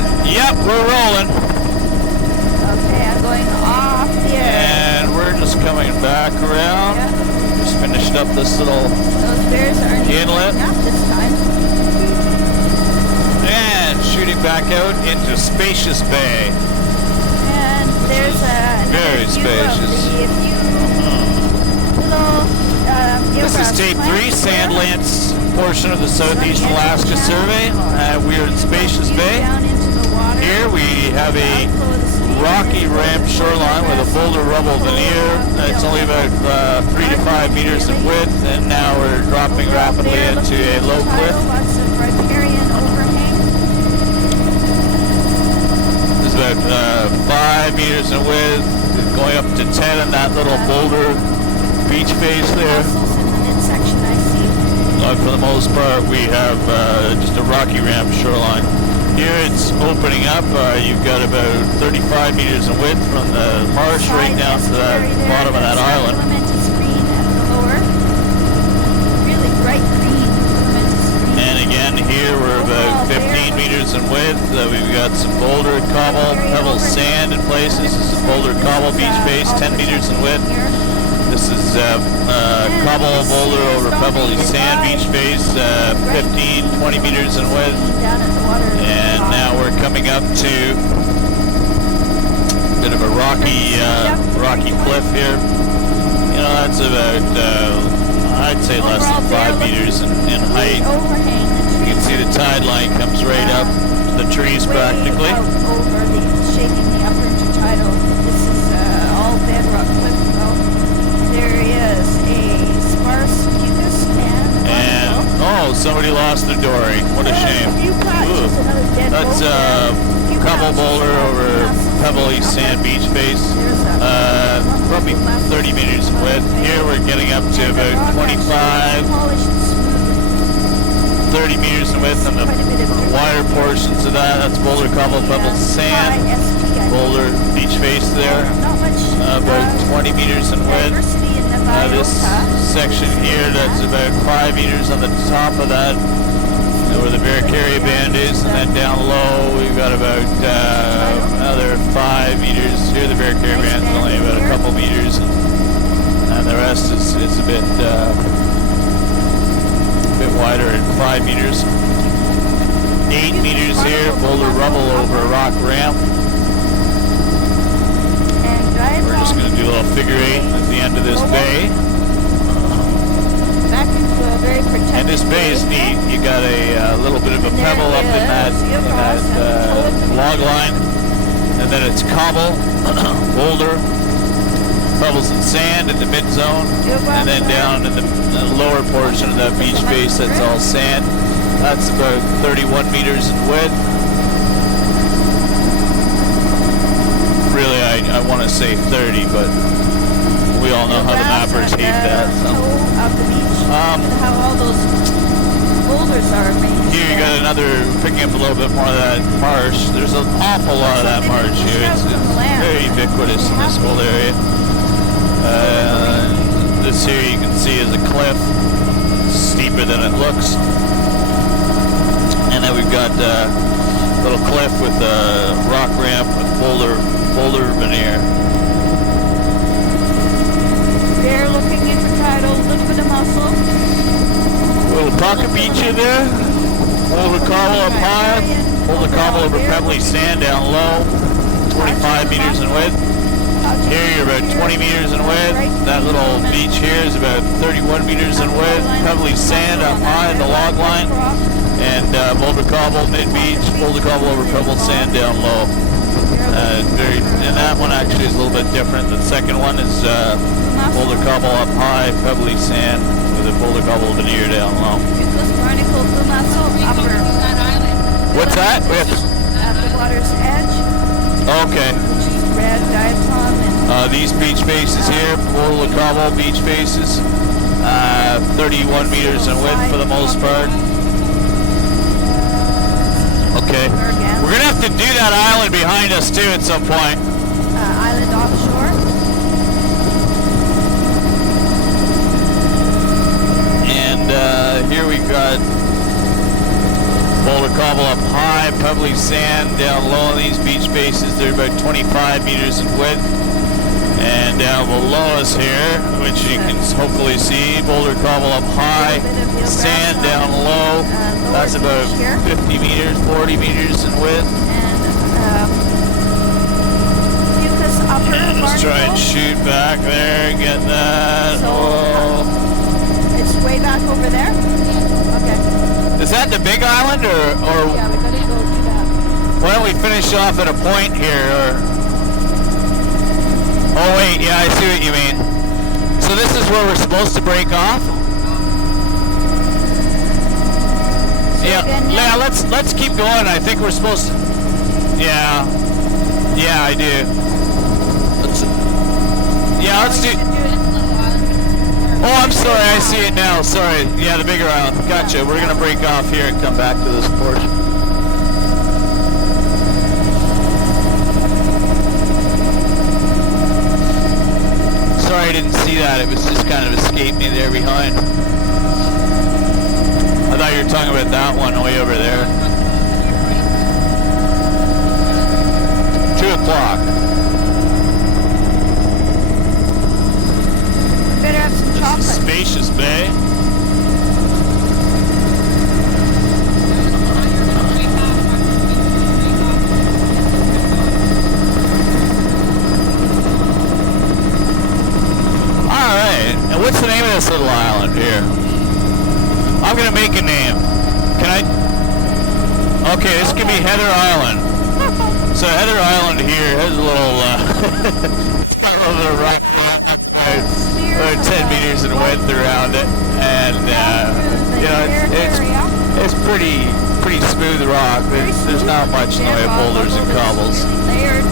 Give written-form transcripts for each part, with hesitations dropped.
Yep, we're rolling. Okay, I'm going off the air. And we're just coming back around. Yep. Just finished up this little Those bears aren't inlet. up this time. And shooting back out into Spacious Bay. And there's very spacious. This is tape 3, Sand Lance portion of the Southeast Alaska Survey. We're in Spacious Bay. Here we have a rocky ramp shoreline with a boulder rubble veneer. It's only about 3 to 5 meters in width, and now we're dropping rapidly into a low cliff. It's about 5 meters in width, going up to 10 in that little boulder beach face there. For the most part, we have just a rocky ramp shoreline. Here it's opening up. You've got about 35 meters in width from the marsh right down to the bottom of that island. And again, here we're about 15 meters in width. We've got some boulder, cobble, pebble, sand in places. This is boulder, cobble, beach face, 10 meters in width. This is cobble, boulder over pebbly sand beach face, 15, 20 meters in width. And now we're coming up to a bit of a rocky cliff here. You know, that's about, I'd say less than 5 meters in height. You can see the tide line comes right up to the trees practically. Shaking the upper intertidal. This is all bedrock cliff. There is a sparse mucus and oh, somebody lost their dory. What a shame. That's cobble boulder over pebbly sand beach face. Probably 30 meters in width. Here we're getting up to about 25, 30 meters in width, and the wider portions of that. That's boulder, cobble, pebble, sand. Boulder beach face there. About 20 meters in width. This section here, that's about 5 meters on the top of that, where the bear carry band is, and then down low we've got about another 5 meters. Here the bear carry band is only about a couple meters, and the rest is a bit wider at 5 meters. 8 meters here, boulder rubble over a rock ramp. We're just going to do a little figure 8 at the end of this bay. And this bay is neat. You got a little bit of a pebble up in that log line, and then it's cobble, boulder, pebbles and sand in the mid zone, and then down in the lower portion of that beach face, that's all sand. That's about 31 meters in width. Really, I want to say 30, but we all know how the mappers hate that. So. How all those boulders are arranged. Here you got another, picking up a little bit more of that marsh. There's an awful lot of that marsh here. It's very ubiquitous in this whole area. This here you can see is a cliff, steeper than it looks. And then we've got a little cliff with a rock ramp with boulder veneer. They're looking intertidal, a little bit of muscle. A little pocket beach in there. Boulder cobble up high. Boulder cobble over pebbly sand down low. 25 meters in width. Here you're about 20 meters in width. That little beach here is about 31 meters in width. Pebbly sand up high in the log line. And boulder cobble mid-beach. Boulder cobble over pebble sand down low. And that one actually is a little bit different. The second one is boulder cobble up high, pebbly sand with a boulder cobble veneer down low. What's that? At the water's edge. Okay. Red diatom and these beach faces here, boulder cobble beach faces, 31 meters in width for the most part. Okay. We're going to have to do that island behind us too at some point. Island offshore. And here we've got Boulder cobble up high, pebbly sand down low on these beach faces. They're about 25 meters in width. And down below us here, which you can hopefully see, boulder cobble up high, sand down low. That's about 50 meters, 40 meters in width. And just try and shoot back there, get that. So, it's way back over there? Okay. Is that the big island, or yeah, we gotta go do that. why don't we finish off at a point here? Oh wait, yeah, I see what you mean. So this is where we're supposed to break off? Yeah, let's keep going. I think we're supposed to. Yeah, I do. Let's do. Oh, I'm sorry. I see it now. Sorry. Yeah, the bigger island. Gotcha. We're gonna break off here and come back to this portion. Sorry, I didn't see that. It was just kind of escaped me there behind. I thought you were talking about that one way over there. 2 o'clock. Better have some chocolate. This is spacious bay. Alright, and what's the name of this little island here? I'm gonna make a name. Can I? Okay, this can be Heather Island. So Heather Island here has a little, rock, about 10 meters in width around it, and it's pretty smooth rock. There's not much in the way of boulders and cobbles. Layered,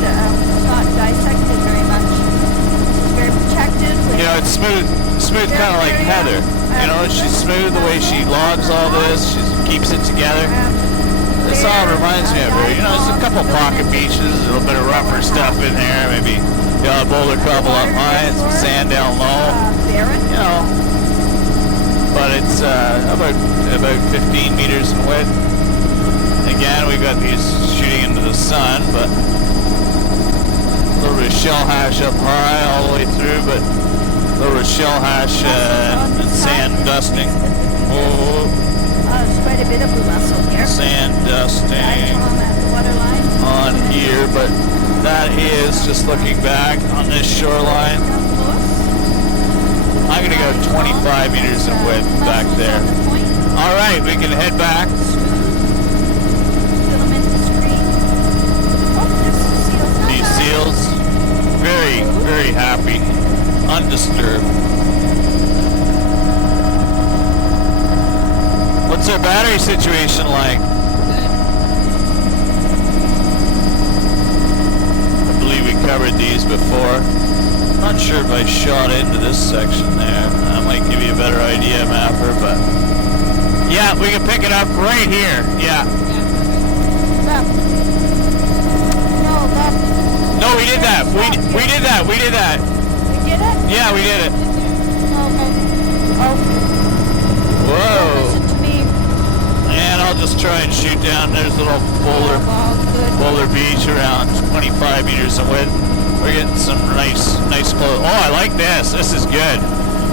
not dissected very much. It's very protected. It's smooth, kind of like Heather. She's smooth the way she logs all this. She keeps it together. This all reminds me of her. There's a couple pocket beaches, a little bit of rougher stuff in there. Maybe a boulder cobble up high and some sand down low. But it's about 15 meters in width. Again, we've got these shooting into the sun, but a little bit of shell hash up high all the way through, but a little bit of shell hash and sand dusting. There's quite a bit of blue mussel here. Sand dusting on here, but that is just looking back on this shoreline. I'm going to go 25 meters in width back there. All right, we can head back. These seals, very, very happy, undisturbed. What's our battery situation like? I believe we covered these before. Not sure if I shot into this section there. That might give you a better idea, Mapper, but yeah, we can pick it up right here. Yeah. No, we did that. We did that. We did that. We did it? Yeah, we did it. Okay. Whoa. And I'll just try and shoot down. There's a little boulder beach around 25 meters in width. We're getting some nice close. Oh, I like this. This is good.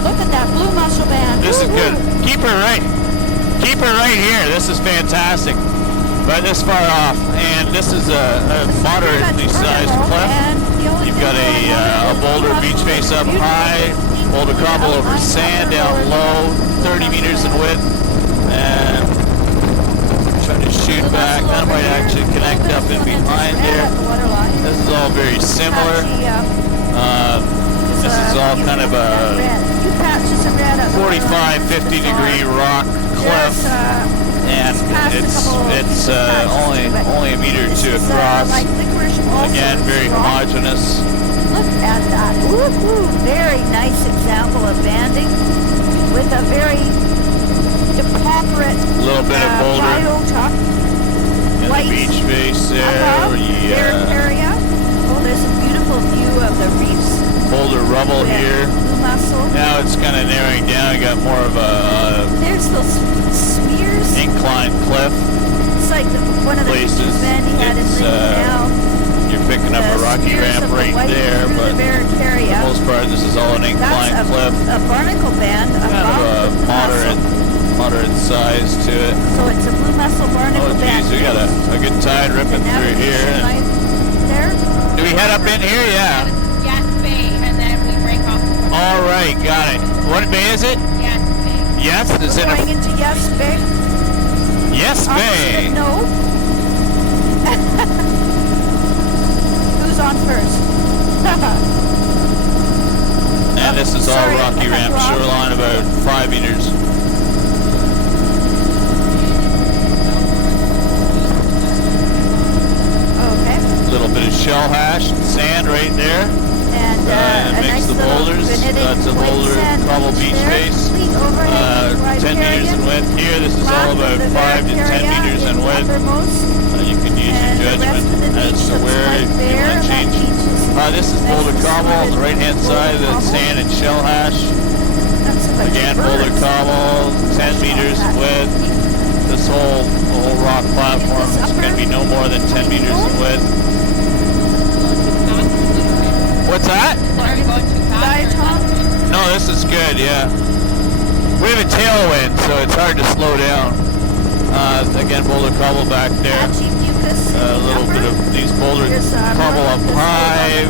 Look at that blue mussel band. This is good. Keep her right here. This is fantastic. Right this far off, and this is a moderately sized cliff. You've got a boulder beach face up high, boulder cobble over sand down low, 30 meters in width, and trying to shoot back. That might actually connect up in behind there. This is all very similar. This is all kind of a 45, 50 degree rock cliff, and it's only a meter or two across. Again, very homogeneous. Look at that. Woohoo! Very nice example of banding with a very depauperate little bit of boulder in the beach face there. Area. Oh, there's a beautiful view of the reefs. Boulder rubble here. Mussel. Now it's kind of narrowing down. You got more of a there's those smears. Inclined cliff. like one of the places pictures Vandy had in it's now. you're picking up a rocky ramp right there, but for the most part this is all an inclined cliff. That's a barnacle band Kind above of a moderate size to it. So it's a blue mussel barnacle Oh band. geez, we got a good tide ripping through here. There. Do we head up in here? Yeah. Yes Bay, and then we break off. All right, got it. What bay is it? Yes Bay. Yes, is it We're going into Yes Bay. Yes Bay? No. Who's on first? And this is all Sorry, rocky I cut ramp, you off. shoreline about 5 meters. Okay. Little bit of shell hash and sand right there. And And a makes nice the little boulders. granitic That's a white boulder sand cobble beach beach there. face. Complete overhang, 10 meters in width. Here, this is all about 5 to 10 meters in width. You can use your judgment as to where you want to change. This is boulder cobble on the right hand side, the sand and shell hash. Again, boulder cobble, 10 meters in width. This whole rock platform is going to be no more than 10 meters in width. What's that? Are you going too fast? No, this is good, yeah. We have a tailwind, so it's hard to slow down. Again, boulder cobble back there. A little bit of these boulders cobble up high,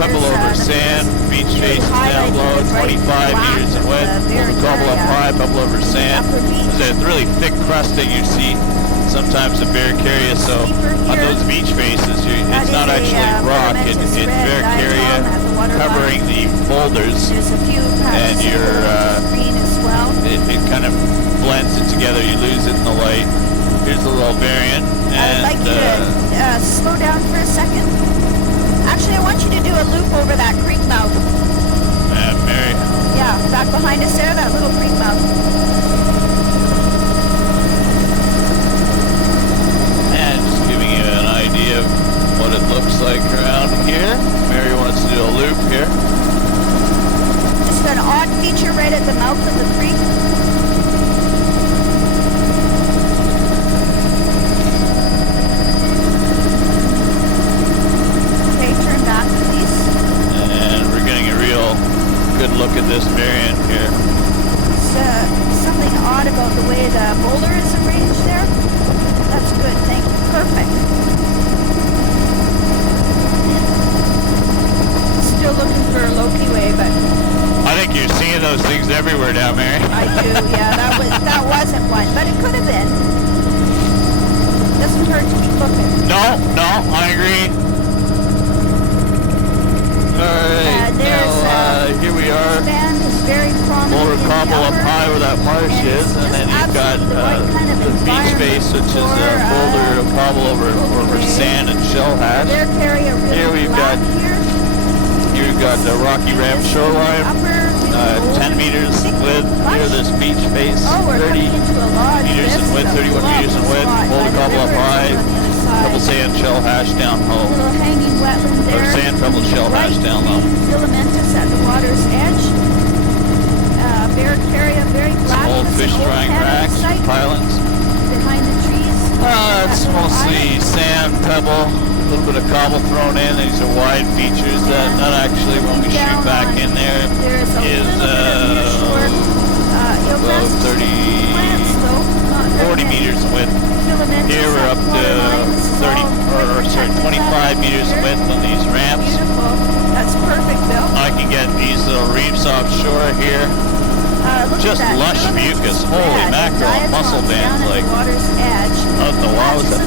pebble over sand, beach face down low, 25 meters in width. Boulder cobble up high, pebble over sand. There's a really thick crust that you see sometimes in Barracaria, so on those beach faces, it's not actually rock, it's Barracaria covering the boulders, and it kind of blends it together, you lose it in the light. Here's a little variant. I'd like you to slow down for a second. Actually, I want you to do a loop over that creek mouth. Mary. Yeah, back behind us there, that little creek mouth. And just giving you an idea of what it looks like around here. Mary wants to do a loop here. Just an odd feature right at the mouth of the creek. Okay, turn back, please. And we're getting a real good look at this variant here. It's something odd about the way the boulder is arranged there. That's good, thank you. Perfect. Still looking for a Loki way, but I think you're seeing those things everywhere now, Mary. I do, yeah, that wasn't one, but it could have been. Doesn't hurt to keep looking. No, I agree. Alright, now here we are. Band is very prominent Boulder in the cobble up upper, high where that marsh and is, it's and then just you've got absolutely the right kind of the beach environment face, which is for, boulder cobble over sand and shell hash. Their area really Here we've flat got- here. Here we've got the Rocky Ramp shoreline, 10 meters in width. Here this beach face, 30 meters in width, 31 meters in width. Boulder cobble up high, pebble sand shell hash down low. Little hanging wetland Or there. sand pebble shell hash down low. Filamentous at the water's edge. Barracaria, very flat. Old It's an fish old drying cabin racks, site pilings. behind the trees. It's That little mostly island. sand, pebble, a little bit of cobble thrown in. These are wide features that actually when we shoot back in there There's a is little bit of nearshore, about illness. 30, Plants, though, not very 40 many. meters in width. Filamentous Here we're at up the to waterline. This is 30, all or sorry, protected 25 by meters in nature. width on these ramps. Beautiful. That's perfect, Bill. I can get these little reefs offshore here. Look Just at that. lush Filamentous mucus. Holy thread, mackerel, diatoms muscle down bands at like the water's edge. out the wowza.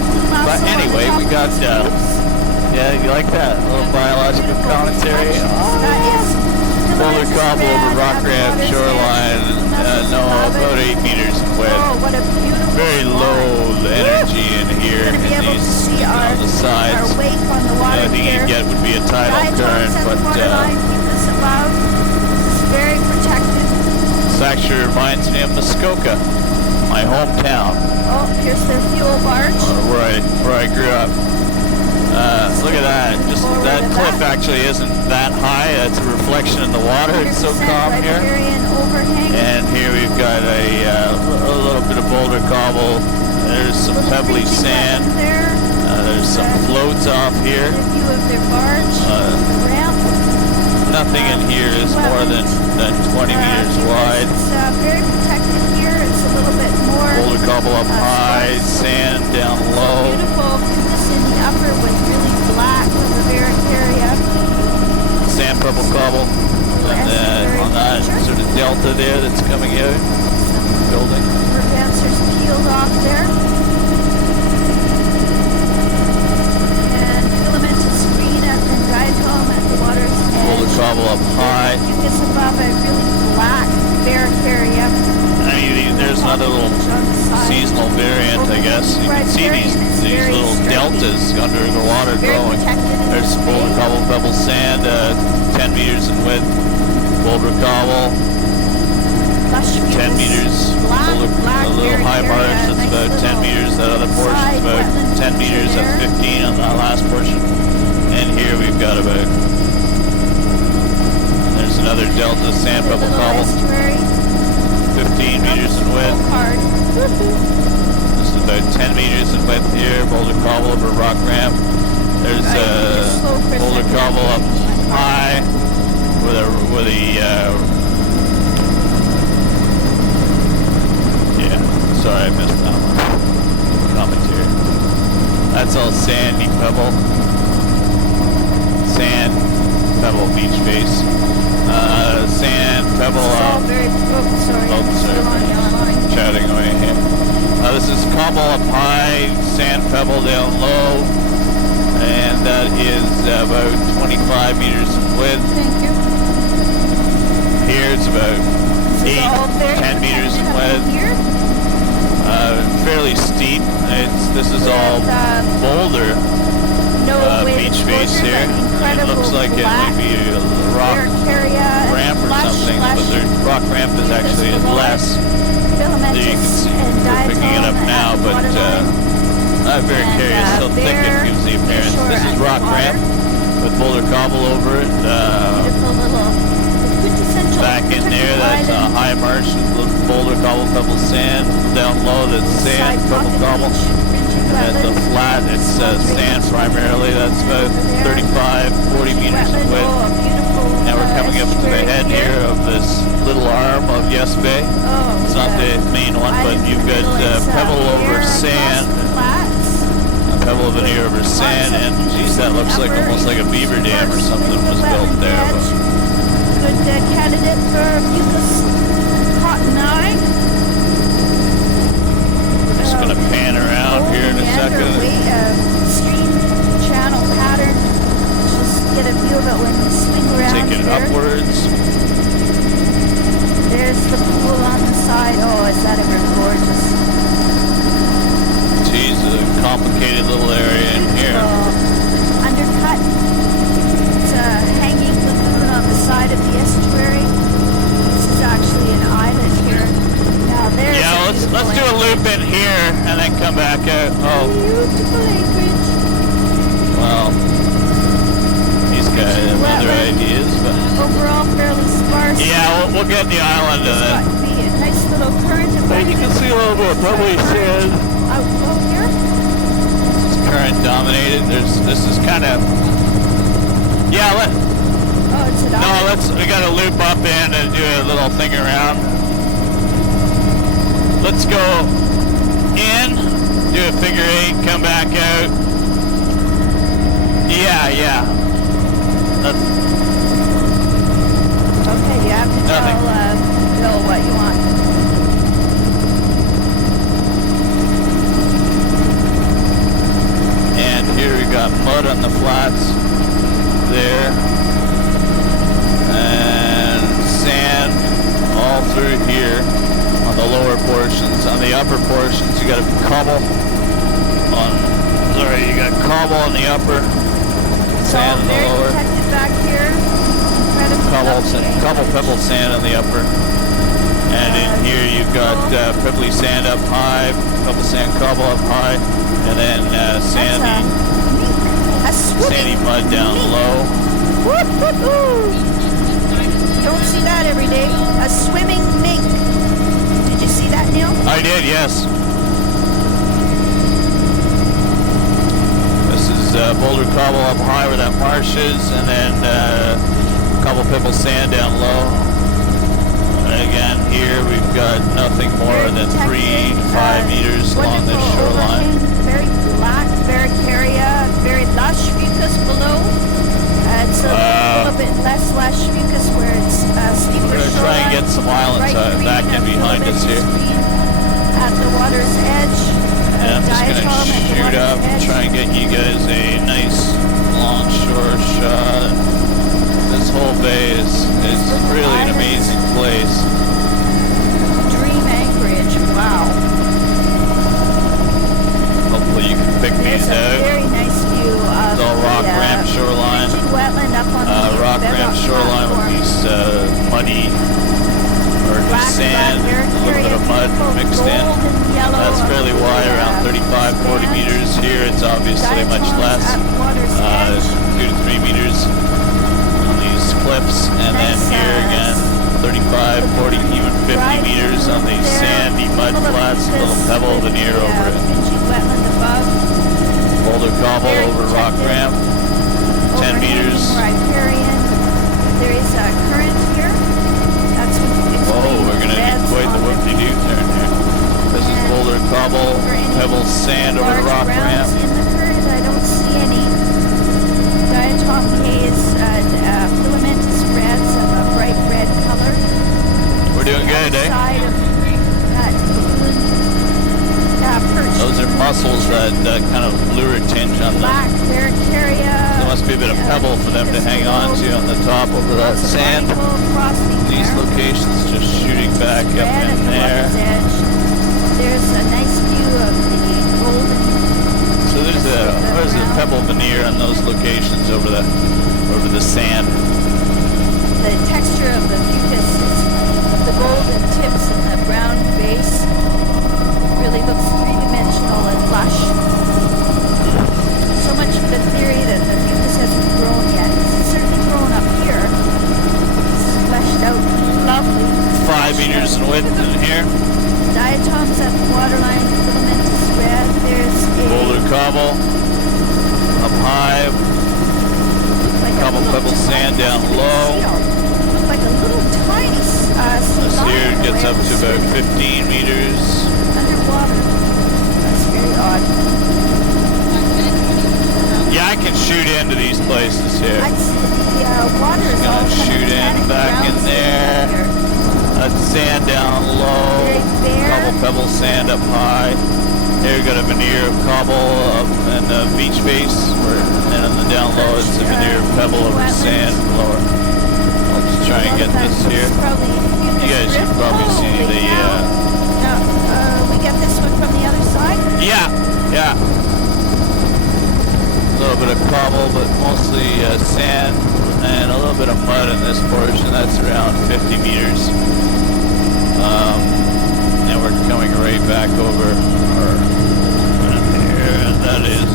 But anyway, we got, yeah, you like that? A little biological commentary. Boulder cobble over rock ramp shoreline, no, about 8 meters in width. Oh, what a beautiful Very low energy in here We're going to be in able to these see on the our sides. wake on the The water only thing here. you get would be a tidal current, but keep this above. This is very protected. this actually reminds me of Muskoka, my hometown, Oh, here's their fuel barge. where I grew up. Look at that. Just that cliff actually isn't that high. That's a reflection in the water. It's so calm here. Overhang. And here we've got a little bit of boulder cobble There's some pebbly sand. There. There's some floats off here. A view of their barge, the ramp. Nothing in here is more than 20 meters wide. It's very protected here. It's a little bit more. Boulder cobble up high, sand down low. Beautiful this in the upper with really black Bavarian area. Sand pebble cobble. And then on that sort of delta there that's coming out. Building. Revancers peeled off there. And filamentous green and diatom at the water's edge. Boulder cobble up high. Mucus above a really black barrack area. I mean, there's another little seasonal variant, I guess. You can see these little deltas under the water growing. There's boulder cobble pebble sand, 10 meters in width. Boulder cobble, 10 meters. A little high marsh that's about 10 meters. That other portion's about 10 meters. That's 15 on that last portion. And here we've got about. There's another delta sand pebble cobble. 15 meters in width. Just about 10 meters in width here. Boulder cobble over rock ramp. There's boulder cobble up high with sorry I missed that one. Commentary. That's all sandy pebble. Sand pebble beach face. Sand pebble chatting away here. This is cobble up high, sand pebble down low, and that is about 25 meters in width. Thank you. Here it's about 8-10 meters in width. Fairly steep. This is all boulder beach face here. It looks like it might be a rock ramp or something, but the rock ramp is actually less. There you can see we're picking it up now, but I'm very curious how thick it gives the appearance. This is rock ramp with boulder cobble over it. Back in there, that's a high marsh with boulder cobble pebble sand. Down low, that's sand pebble cobble. At the flat, it's sand primarily. That's about 35-40 meters in width. Now we're coming up to the head here of this little arm of Yes Bay. It's not the main one, but you've got pebble over sand. Pebble veneer over sand, and geez, that looks like almost like a beaver dam or something was built there. Good candidate for mucus cotton eye. We're just going to pan around here in a second. Stream channel pattern. Just get a view of it when you swing around. Take it upwards. There's the pool on the side. Oh, is that ever gorgeous? Geez, a complicated little area in here. Undercut. It's a hanging lagoon on the side of the estuary. This is actually an island here. Now there's let's do a loop in here and then come back out. Oh. Beautiful acreage. Well, these guys have other ideas, but overall fairly sparse. Yeah, we'll get the island and then. Be a nice little current. And you can see a little bit of pebbly sand. Out here. This is current dominated. This is kind of. Yeah, it's an island. we gotta loop up in and do a little thing around. Let's go in, do a figure 8, come back out. Yeah. Okay, you have to tell Bill what you want. And here we got mud on the flats there. And sand all through here on the lower portions. On the upper portions, you got cobble you got cobble on the upper, sand on the lower. Protected back here. Cobble pebble sand on the upper. And in here you've got pebbly sand up high, pebble sand cobble up high, and then sandy mud down low. Don't see that every day. A swimming mink. Did you see that, Neil? I did, yes. boulder cobble up high where that marsh is, and then a couple pebble sand down low. Again, here we've got nothing more than 3 to 5 meters along this shoreline. Very black barricaria, very lush fucus below. It's a little bit less lush fucus where it's steeper. We're going to try and get some islands back in behind us here. At the water's edge. And I'm just going to shoot up and try and get you guys a nice long shore shot. This whole bay is really an amazing place. Dream anchorage, wow. Hopefully you can pick these out. There's a very nice view of it's all rock ramp shoreline. Wetland up on the rock ramp shoreline with these muddy or sand, a little bit of mud mixed in. That's fairly wide, around 35, 40 meters. Here it's obviously much less, 2 to 3 meters on these cliffs. And then here again, 35, 40, even 50 meters on these sandy mud flats, a little pebble veneer over it. Boulder cobble over rock ramp, 10 meters. There is a current here. Oh, we're going to do quite the whoop-de-doo turn here. This is boulder cobble, pebble sand over the rock ramp. In the current, I don't see any diatom haze, filamentous reds of a bright red color. We're doing good, eh? Those are mussels that kind of lure tinge on them. Black barricaria. There must be a bit of pebble for them to hang on to on the top over that sand. These locations just shooting back up in there. There's a nice view of the golden. So there's a pebble veneer on those locations over the sand. The texture of the fucus is the golden tips and the brown base. Really looks three-dimensional and lush. So much of the theory that the fucus hasn't grown yet. It's certainly grown up here. It's fleshed out lovely. 5 meters in width in here. Diatoms at the waterline, filamentous red. There's a boulder cobble up high. Couple pebble sand down low. Looks like a little tiny sea This here lion gets up to about 15 meters. Underwater. That's very odd. Yeah, I can shoot into these places here. The water is all gonna shoot in back in there. That sand down low. Couple pebble sand up high. Here we got a veneer of cobble up and the beach face, and on the down low it's a veneer of pebble over sand lower. I'll just try and get this here. You guys should probably see the. We get this one from the other side. Yeah. A little bit of cobble, but mostly sand, and a little bit of mud in this portion. That's around 50 meters. And we're coming right back over here, and that is.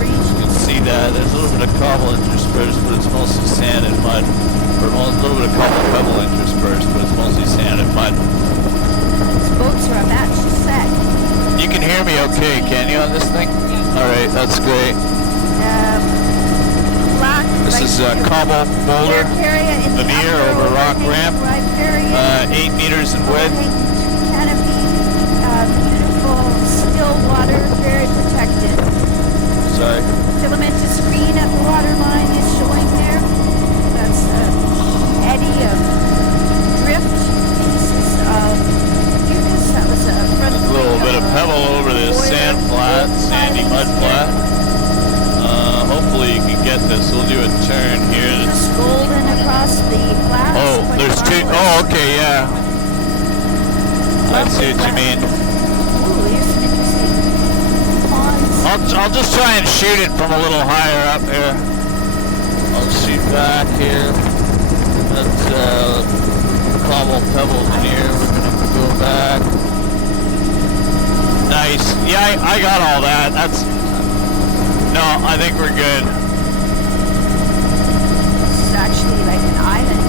You can see that there's a little bit of cobble interspersed, but it's mostly sand and mud. Or a little bit of cobble pebble interspersed, but it's mostly sand and mud. These boats are a match set. You can hear me okay, can you, on this thing? Alright, that's great. Black. This is cobble boulder veneer over rock ramp. 8 meters in width. Canopy, beautiful still water, very protected. Sorry. Filamentous green at the waterline is showing there. That's an eddy of drift. Pieces of fucus. That was a front. A little bit of pebble over this sand flat, sandy mud flat. Hopefully you can get this. We'll do a turn here. It's golden across the flats. Oh, there's two. Oh, okay, yeah. I see what you mean. Ooh, here's some interesting ponds. I'll just try and shoot it from a little higher up here. I'll shoot back here. That's cobble pebbles in here. We're gonna go back. Nice. Yeah, I got all that. That's. No, I think we're good. This is actually like an island.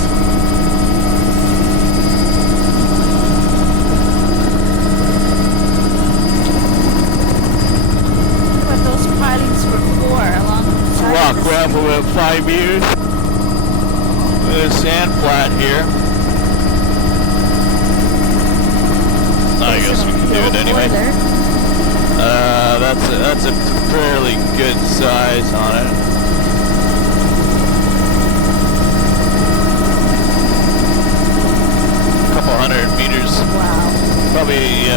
Look what those pilings were 25 meters. With a sand flat here. I guess we can do it anyway. That's a fairly good size on it. Couple 100 meters. Wow. Probably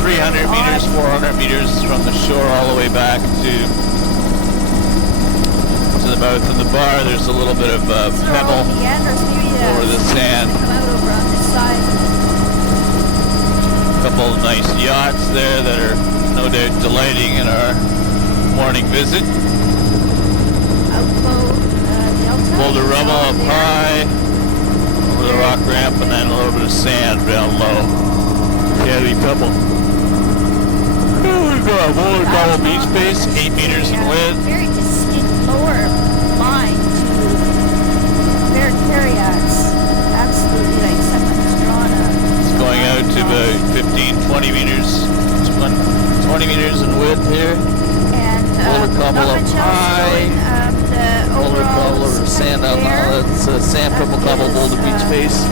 300 meters, 400 meters from the shore all the way back to the mouth of the bar. There's a little bit of pebble over the sand. A couple of nice yachts there that are no doubt delighting in our morning visit. Boulder rubble up high, over the rock ramp, and then a little bit of sand down low. Heavy pebble. We've got a Boulder Cobble beach base, 8 meters in width. Very distinct lower line to Barracudas. Absolutely like someone's drawn a... It's going out to about 15, 20 meters. 20 meters in width here. And Boulder Cobble up high. Boulder Cobble over sand down low. That's sand pebble cobble Boulder beach base.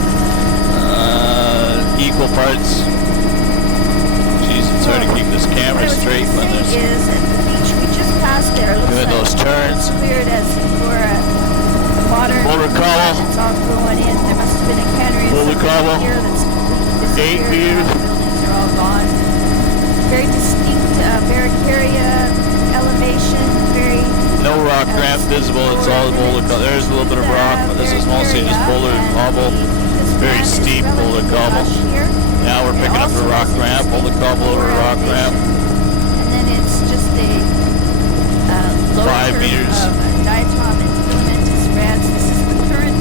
Equal parts. It's hard to keep this camera straight when there's is at the beach we just passed there. doing those turns. It's weird as for a modern Boulder Cobble. It's all going in. There must have been a cannery Boulder Cobble. here that's completely 8 meters. The buildings are all gone. Very distinct Barracuda elevation. Very no rock ramp visible. It's all Boulder Cobble. There's a little bit of rock, but this is mostly just Boulder Cobble. Very steep Boulder Cobble. Now we're picking up the rock ramp, Boulder Cobble over a rock ramp. And then it's just a low 5 meters. of diatom and filamentous reds. This is the current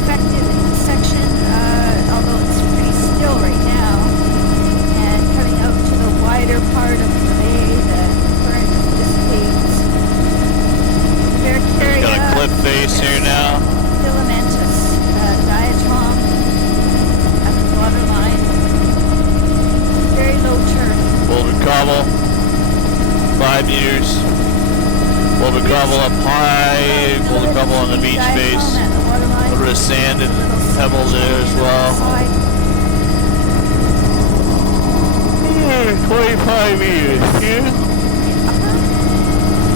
affected section, although it's pretty still right now. And coming out to the wider part of the bay, the current dissipates. We've got a cliff face here now. Filamentous diatom at the water line. Very low turn. Boulder Cobble, 5 meters. Boulder Cobble up high, Boulder Cobble on the beach face. A little bit of sand and pebble there as well. 25 meters here.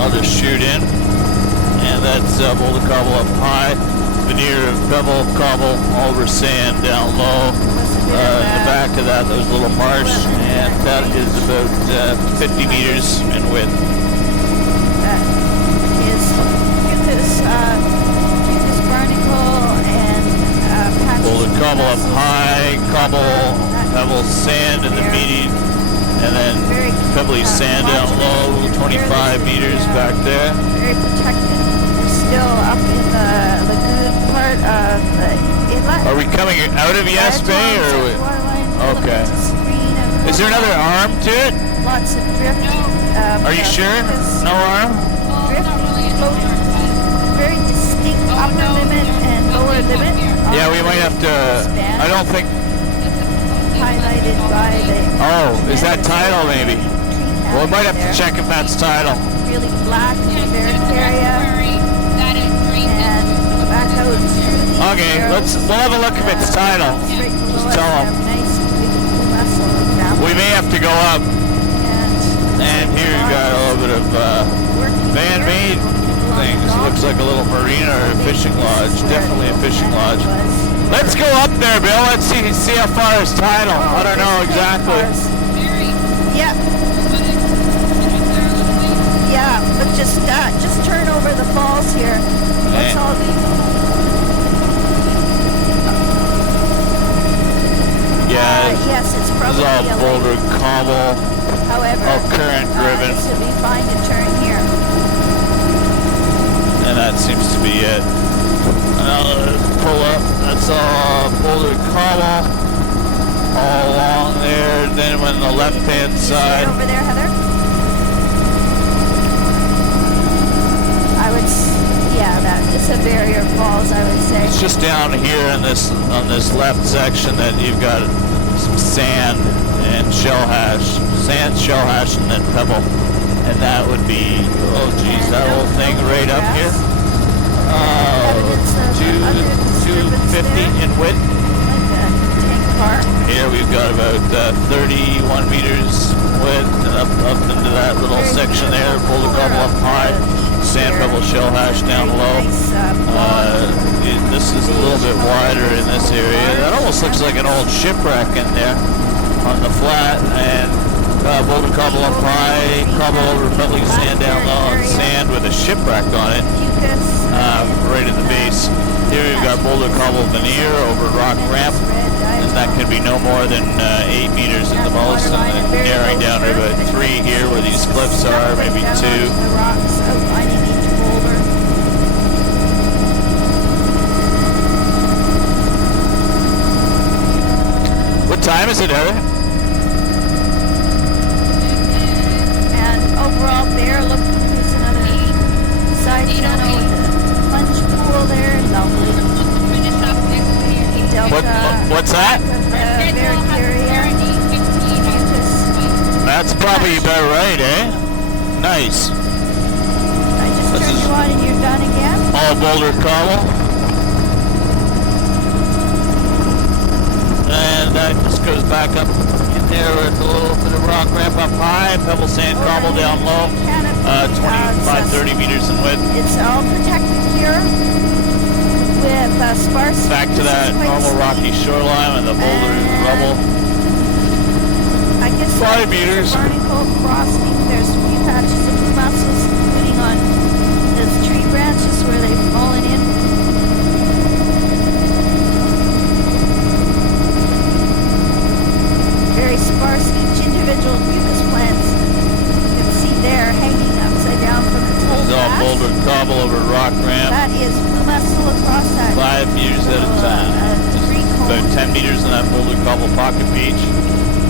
I'll just shoot in. And that's Boulder Cobble up high. Veneer of pebble, cobble, over sand down low. In the back of that, there's a little marsh, and that is about 50 meters in width. That is Mucus barnacle and patches. Boulder Cobble up high, cobble, pebble, sand in the median, and then pebbly sand down low, 25 meters back there. Very protected. We're still up in the lagoon part of the inlet. Are we coming out of Yes Bay, or are we? Okay. Is there another arm to it? Lots of drift. Are you sure? No arm? Drift, very distinct upper limit and lower limit. Yeah, we might have to. I don't think. Highlighted by the. Oh, is that tidal maybe? Well, we might have to check if that's tidal. Really black in the Barracuda. And back out through. Okay, we'll have a look if it's tidal. Just tell them. We may have to go up. And here you got a little bit of man-made things. Looks like a little marina or a fishing lodge. Definitely a fishing lodge. Let's go up there, Bill. Let's see how far is tidal. I don't know exactly. Yeah. Yeah, but just turn over the falls here. That's all yes, it's probably this is all Boulder Cobble. However, all current driven. This would be fine to turn here. And that seems to be it. Let's pull up. That's all Boulder Cobble. All along there. Then on the left-hand side. Over there, Heather. I would, it's a barrier falls, I would say. It's just down here on this left section that you've got some sand and shell hash. Sand, shell hash, and then pebble. And that would be, oh geez, that whole thing right up here. Evidence of other disturbance 250 there. in width. Like a tank car. Here we've got about 31 meters width up into that little Very section there. beautiful Boulder color Gobble of up high. the Sand here. Pebble Shell Hash down Very low. nice, blonde. This is a little bit wider in this area. That almost looks like an old shipwreck in there on the flat. And Boulder Cobble up high, cobble over pebbly sand down low, and sand with a shipwreck on it right in the base. Here we've got Boulder Cobble veneer over rock ramp, and that can be no more than 8 meters at the most, and then narrowing down to about 3 here where these cliffs are, maybe 2. The rocks outlining each boulder. What time is it, Heather? And overall there, looking, there's another side channel with a plunge pool there. Lovely. Finish up next week. Delta. What's that? Very curious. That's probably about right, eh? Nice. I just This turned is- you on and you're done again. All Boulder Cobble. And that just goes back up in there with a little bit of rock ramp up high, pebble sand cobble down low, 25, 30 meters in width. It's all protected here with sparse. Back to that normal rocky shoreline and the boulder rubble. I guess 5 meters. Barnacle frosting. There's a few patches of blue mussels, including on those tree branches where they've fallen in. Very sparse. Each individual mucus plants you can see there hanging upside down from its whole It's all mass. boulder cobble over rock ramp, That is blue mussel across that. 5 meters at a time. About 10 meters in that boulder cobble pocket beach.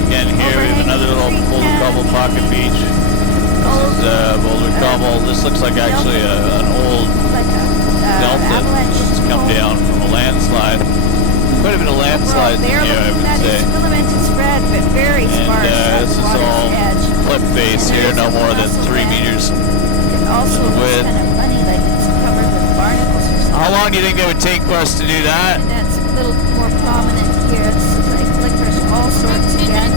Again, here we have another little boulder cobble pocket beach. This is boulder cobble. This looks like actually an old Like a delta avalanche. that's come down from a landslide. Quite a bit of landslides in here, I would that say. is filamentous spread, but very sparse. And this is all cliff face here, no more than 3 meters. It also looks width. kind of funny, like it's covered with barnacles or something. How long do you think it would take for us to do that? And that's a little more prominent here. It's like flickers, all sorts again.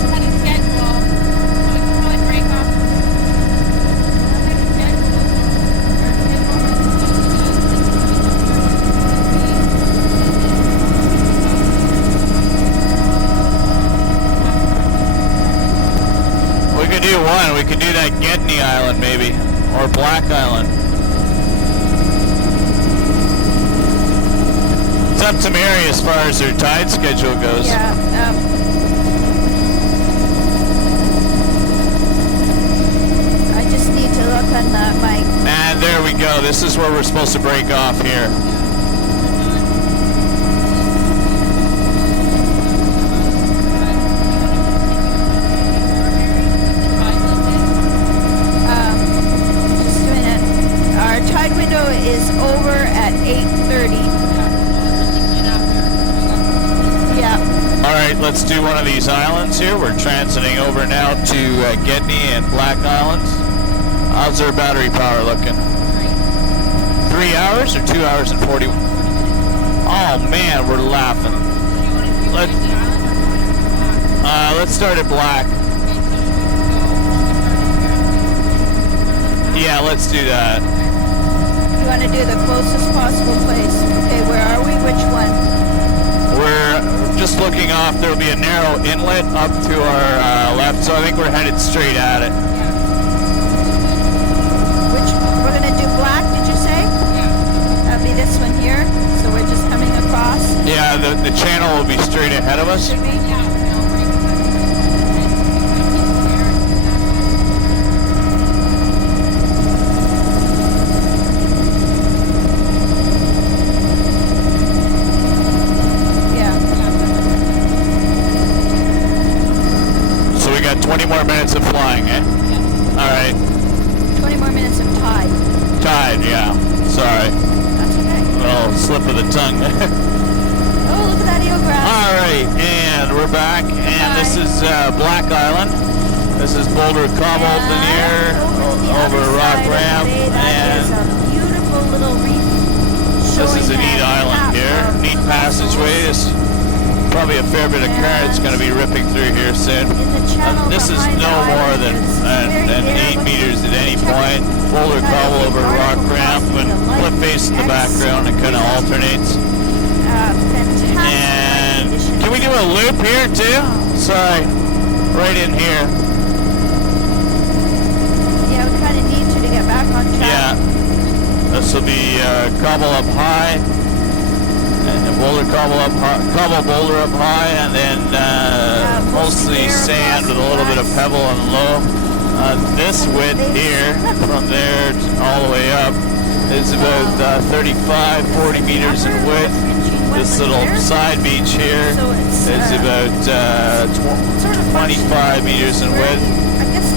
We could do one. We could do that Gedney Island maybe, or Black Island. It's up to Mary as far as her tide schedule goes. Yeah. I just need to look on my. And there we go. This is where we're supposed to break off here. Just a minute. Our tide window is over at 8:30. Yeah. All right, let's do one of these islands here. We're transiting over now to Gedney and Black Islands. How's our battery power looking? 3 hours or 2 hours and 40? Oh man, we're laughing. Let's start at Black. Yeah, let's do that. You want to do the closest possible place. Okay, where are we? Which one? We're just looking off. There will be a narrow inlet up to our left, so I think we're headed straight at it. Which we're gonna do Black? Did you say? Yeah. That'll be this one here. So we're just coming across. Yeah, the channel will be straight ahead of us. Yeah. So we got 20 more minutes of flying, eh? All right. 20 more minutes of tide. Tide, yeah. Sorry. That's okay. Well, slip of the tongue. Oh, look at that eelgrass. All right, and we're back, and this is Black Island. This is Boulder Cobble Veneer over Rock Ramp, and a beautiful little reef. This is a neat island here, neat passageway. It's probably a fair bit of current's going to be ripping through here soon. This is no more than 8 meters at any point. Boulder Cobble over Rock Ramp and cliff face in the background. It kind of alternates. And can we do a loop here too? Sorry, right in here. Yeah, we kind of need you to get back on track. Yeah, this will be Cobble up high, and Boulder Cobble up high, Cobble Boulder up high, and then mostly sand with a little bit of pebble and low. This width here, from there all the way up, is about 35, 40 meters in width. This little side beach here is about 25 meters in width,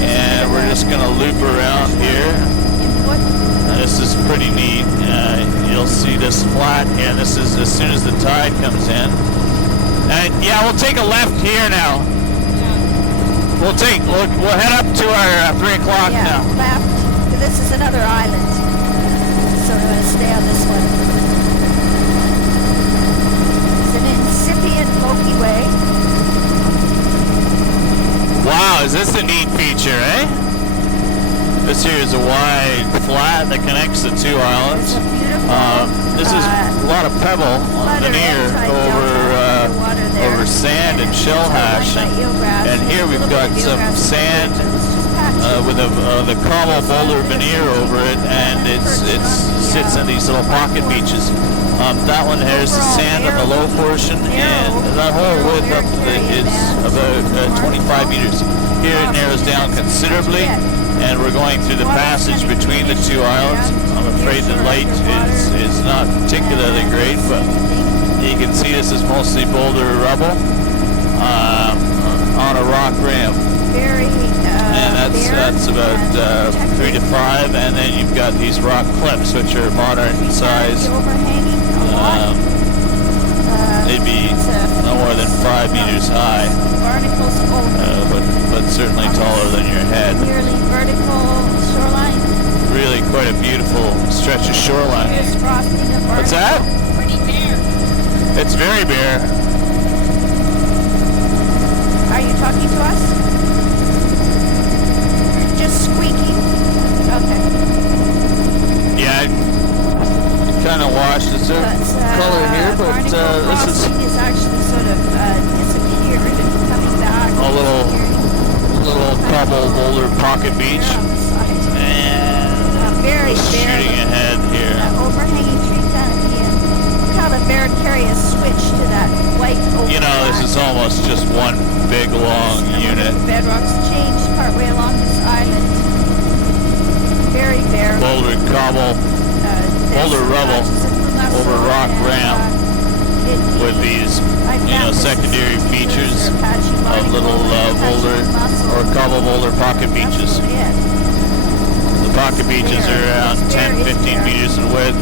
and we're just going to loop around here. This is pretty neat. You'll see this flat here. This is as soon as the tide comes in. And yeah, we'll take a left here now. We'll head up to our 3 o'clock now. Left. This is another island, so we're going to stay on this one. Incipient Milky Way. Wow, is this a neat feature, eh? This here is a wide flat that connects the two islands. This is a lot of pebble veneer over sand and shell hash, and here we've got some sand with the Cobble Boulder veneer over it, and it sits in these little pocket beaches. That one has the sand on the low portion, and that whole width up is about 25 meters. Here it narrows down considerably, and we're going through the passage between the two islands. I'm afraid the light is not particularly great, but you can see this is mostly boulder rubble on a rock ramp. And that's about 3 to 5, and then you've got these rock cliffs, which are moderate in size. They'd be no more than 5 meters high, but certainly taller than your head. Nearly vertical shoreline. Really quite a beautiful stretch of shoreline. What's that? Pretty bare. It's very bare. Are you talking to us? Just squeaking? Okay. Yeah, kind of washed. It's a color here, but this is actually sort of disappeared and coming back. a little Cobble Boulder pocket beach, and very shooting ahead here. Overhanging tree canopy, and look how the Barracaria switched to that white oak. You know, this is almost just one big long unit. The bedrock's changed partway along this island. Very bare. Boulder Cobble, Boulder rubble over rock ramp with these, secondary features of little boulder or Cobble Boulder pocket beaches. The pocket beaches are around 10, 15 meters in width.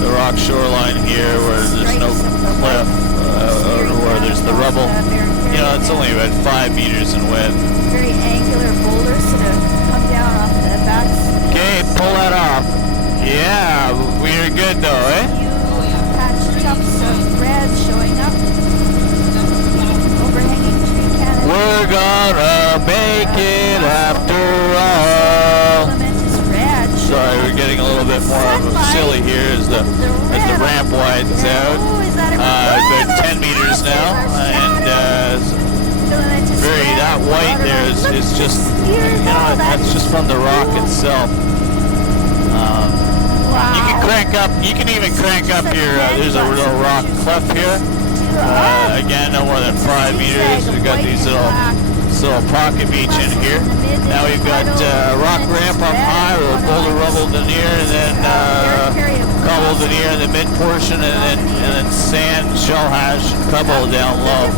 The rock shoreline here where there's no cliff, or where there's the rubble, it's only about 5 meters in width. Very angular boulders that have come down off the backs. Okay, pull that off. Yeah, we're good though, eh? Patch chunks of red showing up. Overhanging tree canopy. We're gonna make it after all. Sorry, we're getting a little bit more silly here as the ramp widens out. About 10 meters now, and that white there is just, that's just from the rock itself. You can even crank up your, there's a little rock cleft here. Again, no more than 5 meters. We've got these little pocket beach in here. Now we've got rock ramp up high with a boulder rubble veneer, and then cobble veneer in the mid portion, and then sand, shell hash, pebble down low.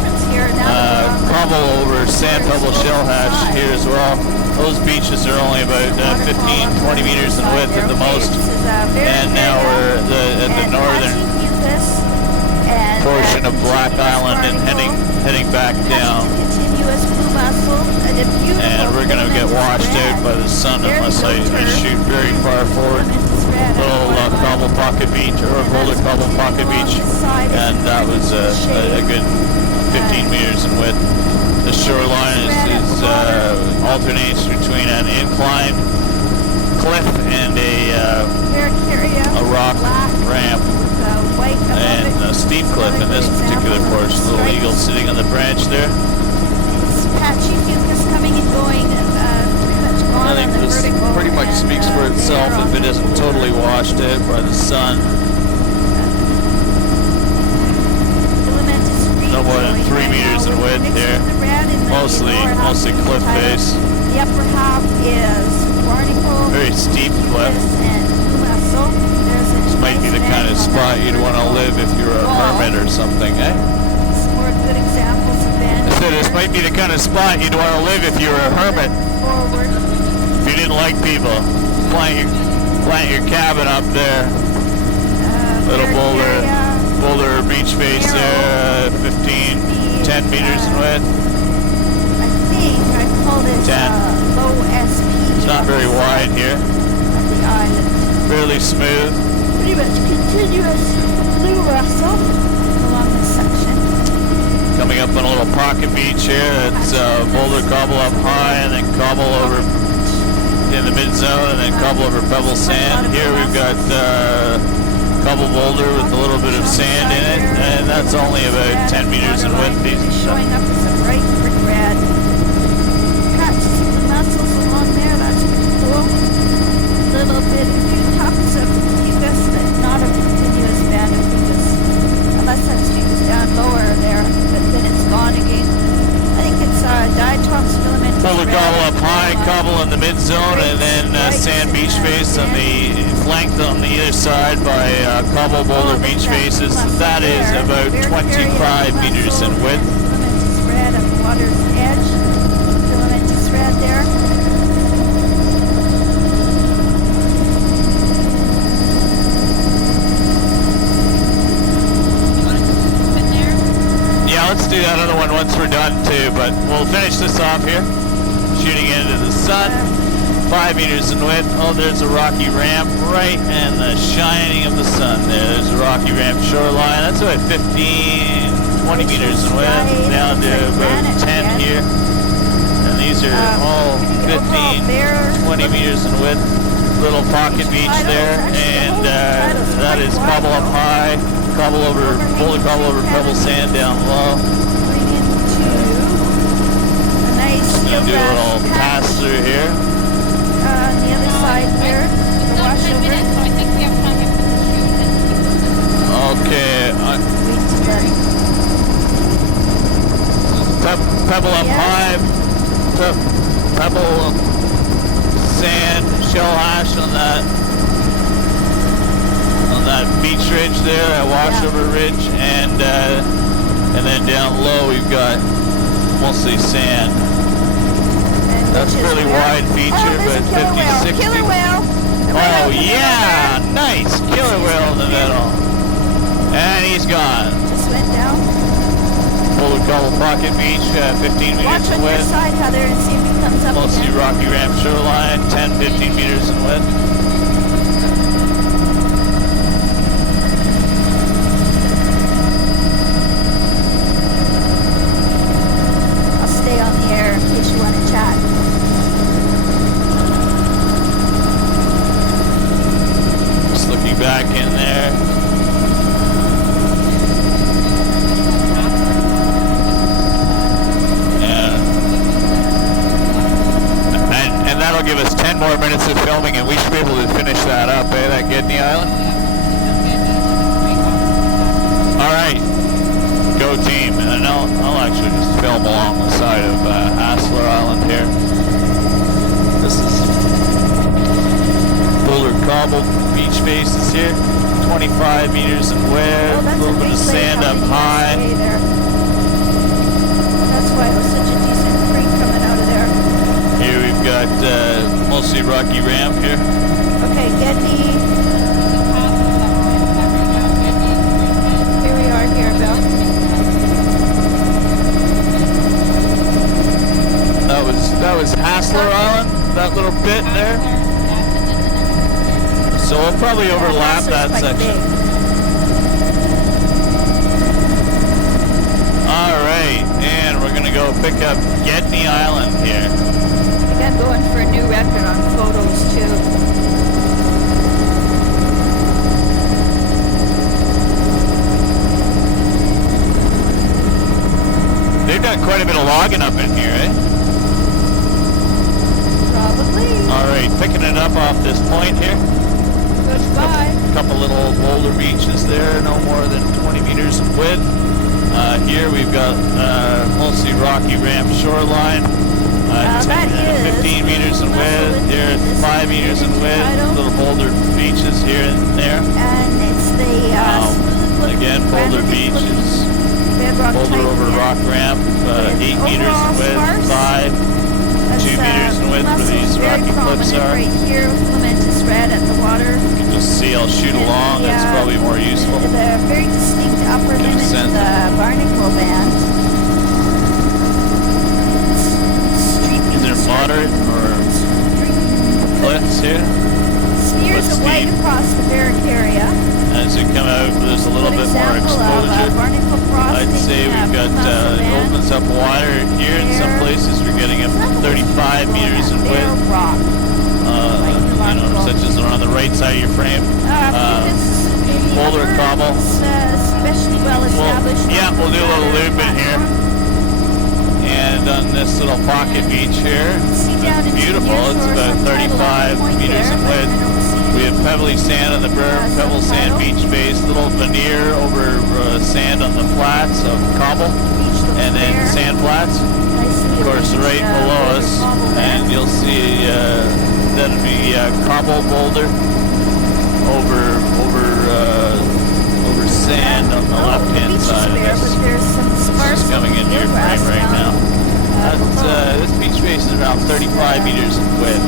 Cobble over sand, pebble, shell hash here as well. Those beaches are only about 15, 20 meters in width at the most. And now we're at the northern portion of Black Island and heading back down. And we're gonna get washed out by the sun unless I shoot very far forward. Little cobble pocket beach or boulder cobble pocket beach, and that was a good 15 meters in width. The shoreline is alternates between an incline cliff and a rock ramp and a steep cliff in this particular portion. Little eagle sitting on the branch there. It's patchy mucus coming and going, pretty much gone I think on the this vertical, pretty much and, speaks for itself there if it isn't totally washed out by the sun. No more than 3 meters in width here. Mostly cliff face. The upper half is Barnacle, Very steep cliff. and Umaso. This might be the kind of spot you'd want to live if you're a hermit or something, eh? Some more good examples of I said this might be the kind of spot you'd want to live if you were a hermit. forward. If you didn't like people, plant your cabin up there. Little boulder beach face there, 10 meters in width. I think I called it 10. low SP. It's not very wide here. At the island. Fairly smooth. Pretty much continuous blue Russell along this section. Coming up on a little pocket beach here. It's boulder cobble up high and then cobble over in the mid zone and then cobble over pebble sand. Here we've got cobble boulder with a little bit of sand in it, and that's only about 10 meters in width. These showing up as a bright brick red. Patches of the mussels along there, that's pretty cool. Little bit, a few tufts of mucus, but not a continuous band of mucus. Unless that's mucus down lower there, but then it's gone again. I think it's diatoms filamentous boulder red. cobble up high, cobble in the mid zone, and then sand beach face on the flanked on the other side by cobble boulder beach faces. That is about 25 meters in width. Filamentous red at the water's edge. Filamentous red there. Yeah, let's do that other one once we're done too, but we'll finish this off here. Shooting into the sun. 5 meters in width. Oh, there's a rocky ramp right in the shining of the sun there. There's a rocky ramp shoreline. That's about 20 meters in width. Down to about 10 here. And these are all 15, 20 meters in width. Little pocket beach there. And that is cobble up high. Cobble over, boulder cobble over pebble sand down low. Going into a nice Gonna do a little pass through here. On the other side here, the washover. Minutes, so I think we have time for the shoot. Okay, pebble up high, pebble sand, shell hash on that beach ridge there, that washover ridge, and then down low we've got mostly sand. That's a fairly wide feature, but 50, 60. Killer whale. Oh yeah, nice killer whale in the middle, and he's gone. Just went down. Boulder Cobble Pocket Beach, 15 meters Watch in on your width. side, Heather, and see if he comes up Mostly again. rocky ramp shoreline, 10, 15 meters in width. I'll stay on the air in case you want to chat. Just looking back in there. And that'll give us 10 more minutes of filming, and we should be able to finish that up, eh? That good in the island? Alright. Go team. And I'll actually just film along the side of Hassler Island here. This is Boulder Cobble Beach faces here. 25 meters in width, a little bit of sand up high. That's why it was such a decent creek coming out of there. Here we've got mostly rocky ramp here. Okay, Getty. Here we are here, Bill. That was Hassler probably overlap that section. Alright, and we're gonna go pick up Getney Island here. I think I'm going for a new record on photos too. They've got quite a bit of logging up in here, eh? Probably. Alright, picking it up off this point here. Goodbye. Couple little boulder beaches there, no more than 20 meters in width. Here we've got mostly rocky ramp shoreline. 15 meters in width. Here 5 meters in width. Little boulder beaches here and there. And it's the again, boulder beaches. Boulder over rock ramp. 8 meters in width. 2 meters in width where these rocky cliffs are. Right here, Clementis red at the water. You can just see I'll shoot along. That's probably more useful. The very distinct upper limit of the barnacle band. Is there moderate or cliffs here? Smears of white across the barrack area. As we come out, there's a little bit more exposure. I'd say we've got, it opens up wider here. In some places we're getting up to 35 meters in width. Such as on the right side of your frame. Boulder cobble. Especially well established. Yeah, we'll do a little loop in here. And on this little pocket beach here, it's beautiful. It's about 35 meters in width. We have pebbly sand on the berm, pebble sand beach base, little veneer over sand on the flats of cobble, and then sand flats. Of course, right below us, and you'll see that'll be cobble boulder over sand on the left-hand side of this. This is coming in your frame right now. This beach base is around 35 meters in width.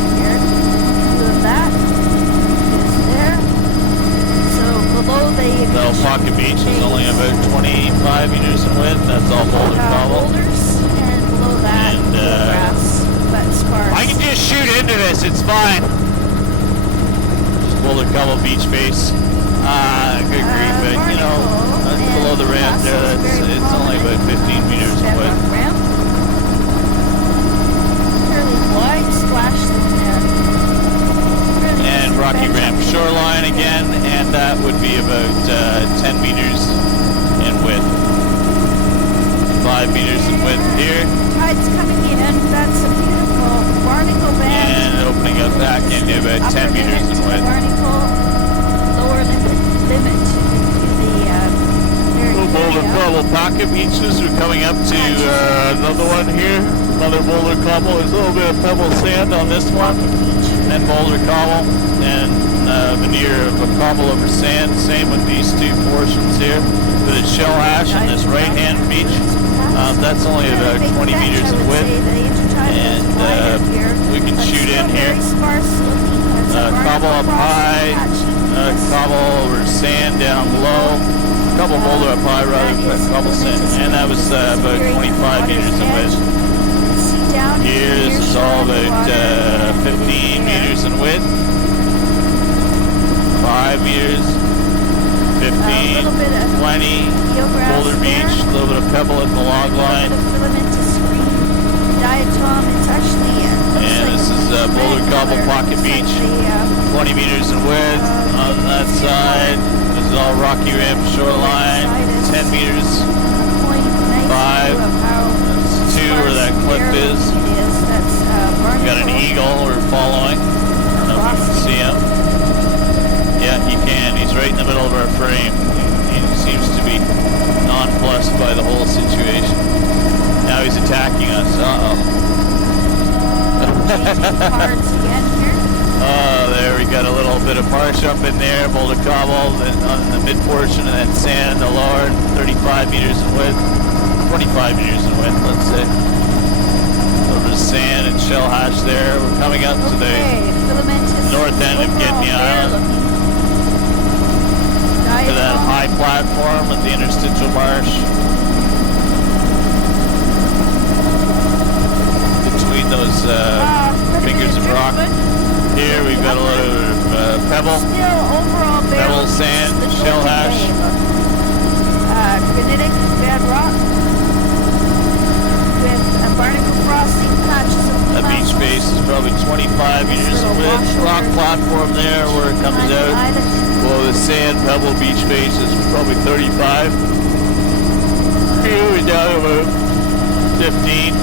The pocket beach is only about 25 meters in width. That's all boulder cobble. And below that, grass, but sparse. I can just shoot into this. It's fine. Just boulder cobble beach base. Good grief, but you know, that's below the ramp there. It's only about 15 meters in width. Fairly wide splash in there. And rocky ramp shoreline again, and that would be about 10 meters in width. 5 meters in width here. Tide's coming in. That's a beautiful barnacle band. And opening up back into about 10 meters in width. Barnacle, lower limit to the boulder cobble pocket beaches. We're coming up to another one here. Another boulder cobble. There's a little bit of pebble sand on this one. And boulder cobble and veneer of a cobble over sand. Same with these two portions here. With a shell hash on this right-hand beach. That's only about 20 meters in width. And we can shoot in here. Cobble up high. Cobble over sand down below. Cobble boulder up high rather than cobble sand. And that was about 25 meters in width. Here, this is all about 15 meters in width. 5 meters, 15, 20, boulder beach, a little bit of pebble at the log line. And this is boulder cobble pocket beach, 20 meters in width. On that side, this is all rocky ramp shoreline, 10 meters, 5, that's 2 where that cliff is. We've got an eagle we're following. I don't know if you can see him. Yeah, you can. He's right in the middle of our frame. He seems to be nonplussed by the whole situation. Now he's attacking us. Oh, there we got a little bit of marsh up in there, boulder cobble on the mid portion, and then sand in the lower, 35 meters in width, 25 meters in width, let's say. Over the sand and shell hatch there. We're coming up to the north end of Getney Island. To that high platform with the interstitial marsh. Between those fingers of rock. Here we've got a lot of pebble, Still overall bare pebble, looking. sand, The shell Golden hash. Bay look. Granitic bedrock with barnacle frosting, patches of That beach mussels, face is probably 25 meters little width. washover. Rock platform there where it comes tiny out. islet. Well, the sand pebble beach face is probably 35. Here we down about 15.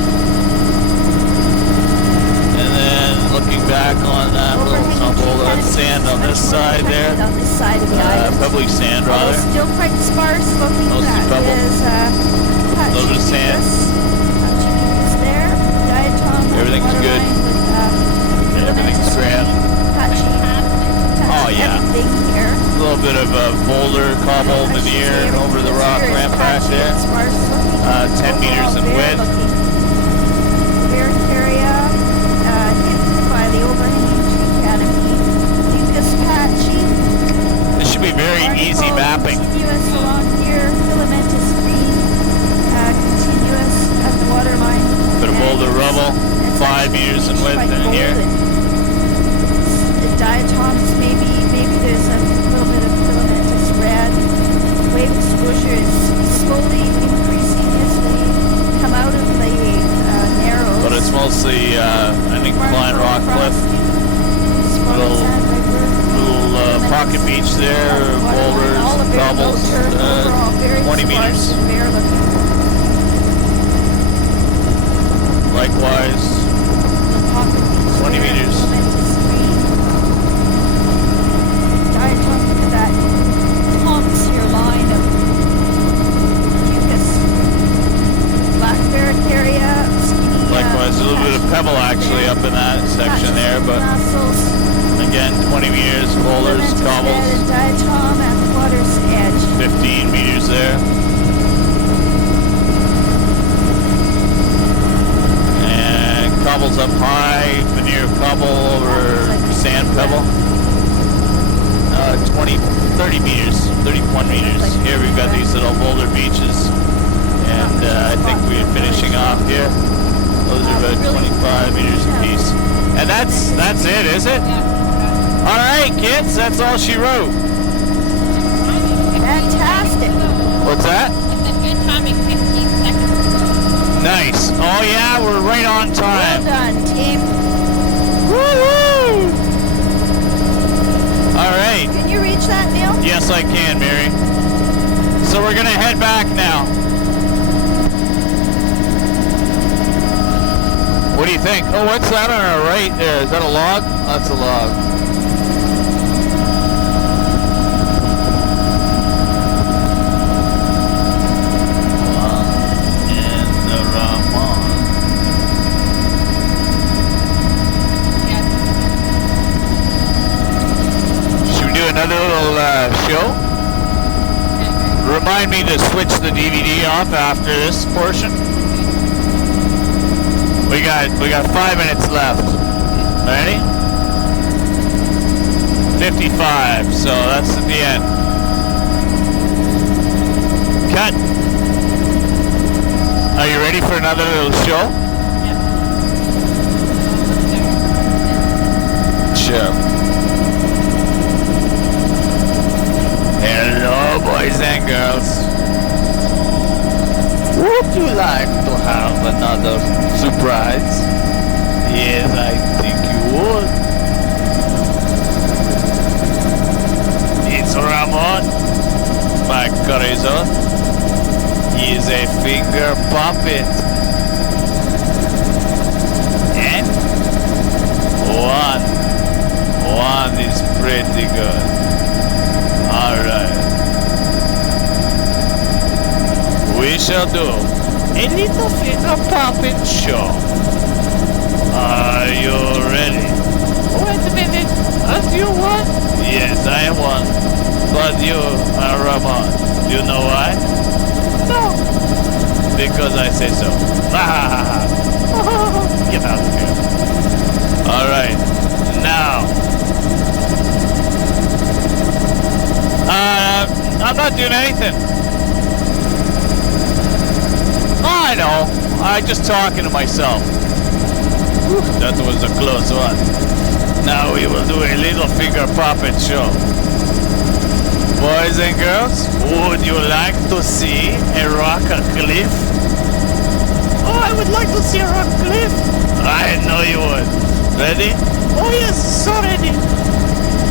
And then looking back on that little Overhanging tumble, tree that's canopies sand on much this more side there. protected on this side of the island. Pebbly sand Although rather. still quite sparse looking. Mostly That pebble. is Little bit of sand. Patchy there. Diatom. Everything's good. With, Everything's grand. Patchy. Oh, yeah. Everything here. A little bit of boulder, cobble, veneer over the rock rampart there. 10 meters in width. Bare area hidden by the overhanging tree canopy. Mucus patchy. This should be very easy mapping. Continuous along here. Filamentous green. Continuous at the waterline. Bit of boulder rubble. It's 5 meters in width in here. The diatoms, maybe there's a little bit of filamentous red. Wave exposure is slowly increasing as we come out of the narrows. But it's mostly, I think, flying rock cliff. Little pocket beach there, boulders, cobbles, 20 meters. Likewise, 20 meters. Diatom to that Thompson line of mucus. Black barrack area, skinny, Likewise, a little bit of pebble actually up in that section there, but again, 20 meters, boulders, cobbles, and diatom at the water's edge. 15 meters there. And cobbles up high, veneer cobble over sand pebble. 30 meters, 31 meters. Here we've got these little boulder beaches. And I think we're finishing off here. Those are about 25 meters apiece. And that's it, is it? All right, kids, that's all she wrote. Fantastic. What's that? It's a good timing, 15 seconds. Nice. Oh yeah, we're right on Well time. done, team. Woo-hoo! All right. Can you reach that, Neil? Yes, I can, Mary. So we're gonna head back now. What do you think? Oh, what's that on our right there? Is that a log? That's a log. Another little show. Remind me to switch the DVD off after this portion. We got 5 minutes left. Ready? 55. So that's at the end. Cut. Are you ready for another little show? Sure. Hello, boys and girls. Would you like to have another surprise? Yes, I think you would. It's Ramon, my corazon. He is a finger puppet. And one is pretty good. Alright. We shall do a little finger puppet show. Are you ready? Wait a minute. Are you one? Yes, I am one. But you are Ramon. Do you know why? No. Because I say so. Get out of here. Alright. Now. I'm not doing anything. Oh, I know. I'm just talking to myself. Whew, that was a close one. Now we will do a little finger puppet show. Boys and girls, would you like to see a rock cliff? Oh, I would like to see a rock cliff. I know you would. Ready? Oh yes, so ready.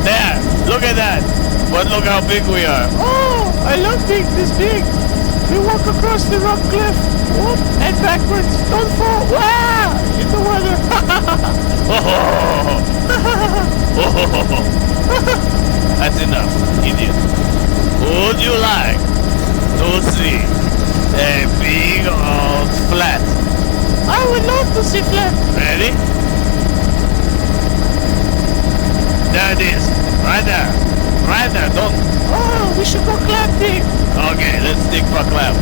There, look at that. But look how big we are. Oh, I love being this big. We walk across the rock cliff. Whoop, and backwards. Don't fall. Wow! In the water. That's enough, idiot. Would you like to see a big old flat? I would love to see flat. Ready? There it is. Right there. Right there. Don't. Oh, we should go clapping. Okay, let's dig for clap.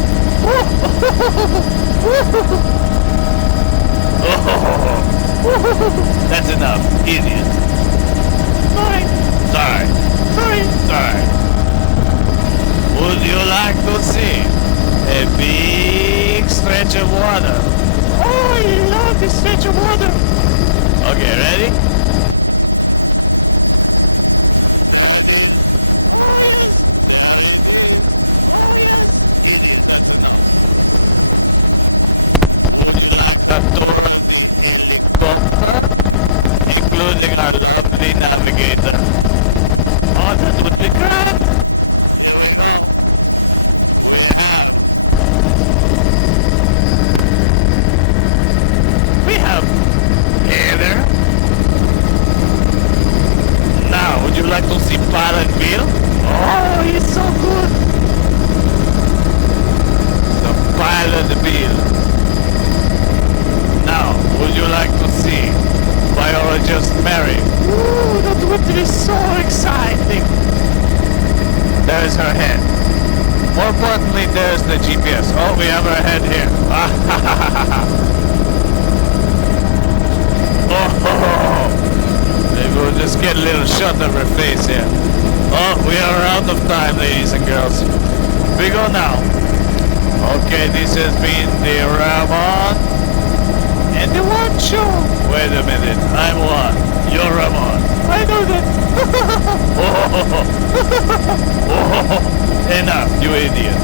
That's enough, idiot. Sorry. Sorry. Sorry. Sorry. Would you like to see a big stretch of water? Oh, I love this stretch of water. Okay, ready? Including our lovely navigator. Oh, that would be great. We have heather. Now, would you like to see Pilot Bill? Oh, he's so good. The Pilot Bill. Now, would you like to see biologist Mary? Ooh, that would be so exciting. There's her head. More importantly, there's the GPS. Oh, we have her head here. Oh, maybe we'll just get a little shot of her face here. Oh, we are out of time, ladies and girls. We go now. Okay, this has been the Ramon and the One Show. Wait a minute, I'm One. You're Ramon. I know that. Enough, you idiot.